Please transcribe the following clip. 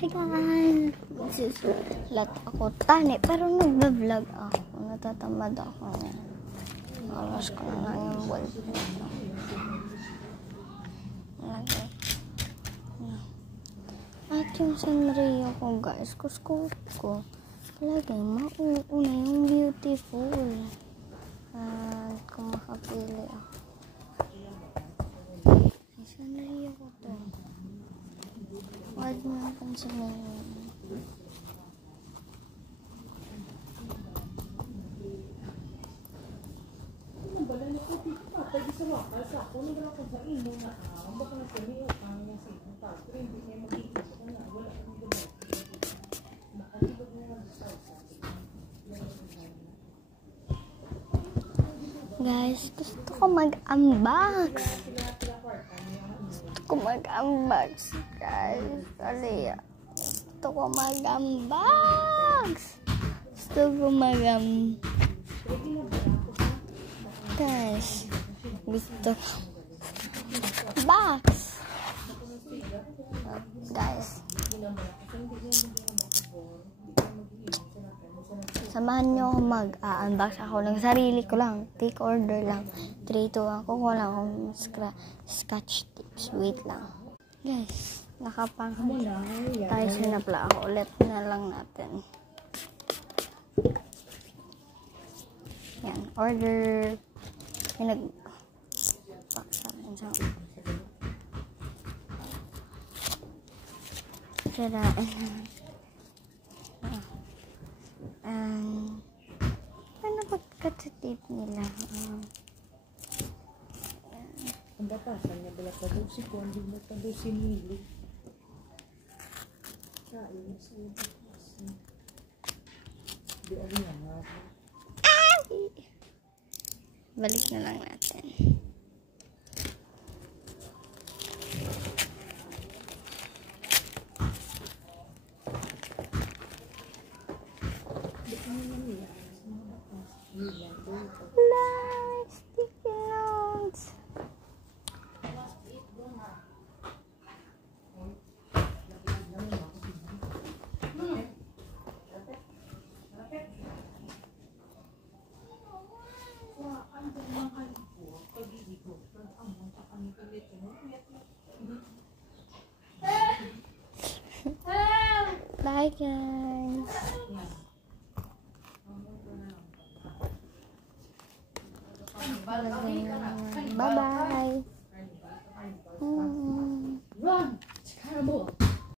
Hi guys! This is ako tani, pero nagbe-vlog ako. Natatamad ako niya. Alas ko na lang yung ballpen. At yung Sanrio ko guys, kuskus ko. Lagay mauuna yung beautiful. At kung makapili ako. Ay, Sanrio ko to. Huwag mo ang pansinin. Guys, gusto ko mag-unbox. Guys. Aliyah. Gusto ko mag-unbox. Guys, gusto ko box. Guys, samahan nyo ako mag-unbox ako ng sarili ko lang. Take order lang. 3, 2, ako wala akong scotch tips. Wait lang. Guys, nakapang tayo sinapla ako. Ulit na lang natin. Yan, order. Pinag-paksalan siya. Sirain. Ano ba katitip nila? Ang batasan niya bala pa doon si Kondi mo pa doon si Mili. Kain sa batasan. Di ano nga nga. Balik na lang natin. Nice sticky notes. Bye guys. Bye bye.